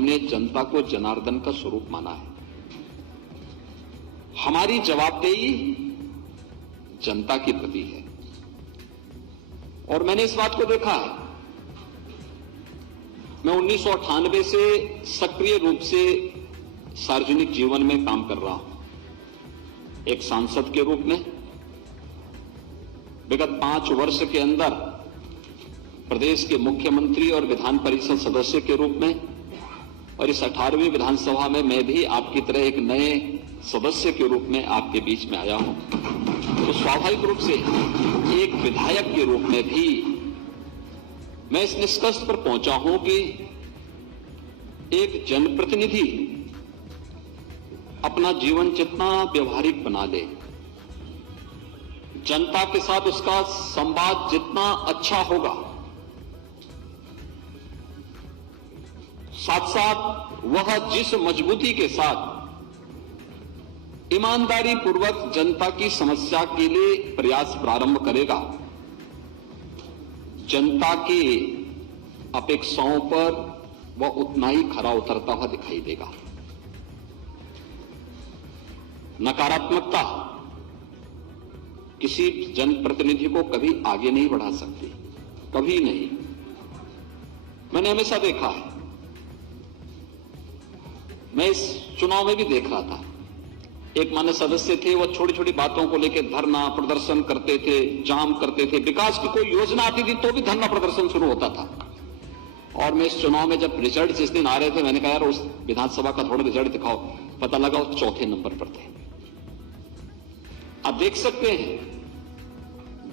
हमने जनता को जनार्दन का स्वरूप माना है। हमारी जवाबदेही जनता के प्रति है और मैंने इस बात को देखा है। मैं 1998 से सक्रिय रूप से सार्वजनिक जीवन में काम कर रहा हूं, एक सांसद के रूप में। विगत 5 वर्ष के अंदर प्रदेश के मुख्यमंत्री और विधान परिषद सदस्य के रूप में, और इस 18वीं विधानसभा में मैं भी आपकी तरह एक नए सदस्य के रूप में आपके बीच में आया हूं। तो स्वाभाविक रूप से एक विधायक के रूप में भी मैं इस निष्कर्ष पर पहुंचा हूं कि एक जनप्रतिनिधि अपना जीवन जितना व्यवहारिक बना ले, जनता के साथ उसका संवाद जितना अच्छा होगा, साथ साथ वह जिस मजबूती के साथ ईमानदारी पूर्वक जनता की समस्या के लिए प्रयास प्रारंभ करेगा, जनता की अपेक्षाओं पर वह उतना ही खरा उतरता हुआ दिखाई देगा। नकारात्मकता किसी जनप्रतिनिधि को कभी आगे नहीं बढ़ा सकती, कभी नहीं। मैंने हमेशा देखा है, मैं इस चुनाव में भी देख रहा था, एक मान्य सदस्य थे, वो छोटी छोटी बातों को लेकर धरना प्रदर्शन करते थे, जाम करते थे। विकास की कोई योजना आती थी तो भी धरना प्रदर्शन शुरू होता था। और मैं इस चुनाव में जब रिजल्ट जिस दिन आ रहे थे, मैंने कहा यार उस विधानसभा का थोड़ा रिजल्ट दिखाओ। पता लगा वो 4थे नंबर पर थे। आप देख सकते हैं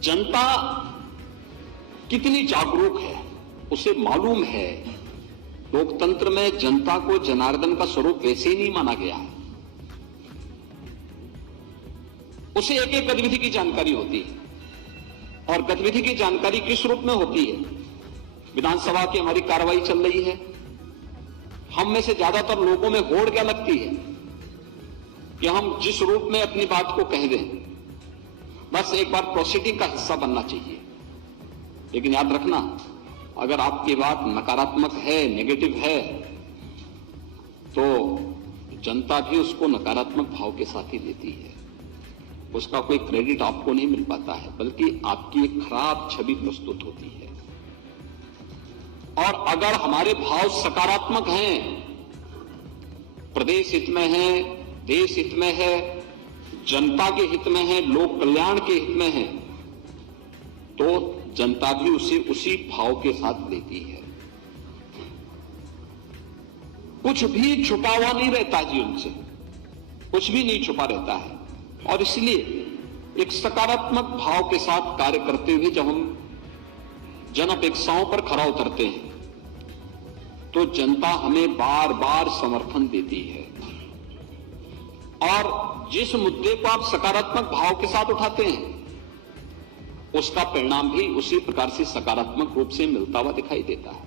जनता कितनी जागरूक है, उसे मालूम है लोकतंत्र में जनता को जनार्दन का स्वरूप वैसे ही नहीं माना गया है। उसे एक एक गतिविधि की जानकारी होती है और गतिविधि की जानकारी किस रूप में होती है। विधानसभा की हमारी कार्रवाई चल रही है, हम में से ज्यादातर लोगों में होड़ क्या लगती है कि हम जिस रूप में अपनी बात को कह दें, बस एक बार प्रोसीडिंग का हिस्सा बनना चाहिए। लेकिन याद रखना, अगर आपकी बात नकारात्मक है, नेगेटिव है, तो जनता भी उसको नकारात्मक भाव के साथ ही लेती है। उसका कोई क्रेडिट आपको नहीं मिल पाता है, बल्कि आपकी एक खराब छवि प्रस्तुत होती है। और अगर हमारे भाव सकारात्मक हैं, प्रदेश हित में है, देश हित में है, जनता के हित में है, लोक कल्याण के हित में है, तो जनता भी उसी भाव के साथ लेती है। कुछ भी छुपा हुआ नहीं रहता जी, उनसे कुछ भी नहीं छुपा रहता है। और इसलिए एक सकारात्मक भाव के साथ कार्य करते हुए जब हम जन अपेक्षाओं पर खरा उतरते हैं, तो जनता हमें बार बार समर्थन देती है। और जिस मुद्दे को आप सकारात्मक भाव के साथ उठाते हैं, उसका परिणाम भी उसी प्रकार से सकारात्मक रूप से मिलता हुआ दिखाई देता है।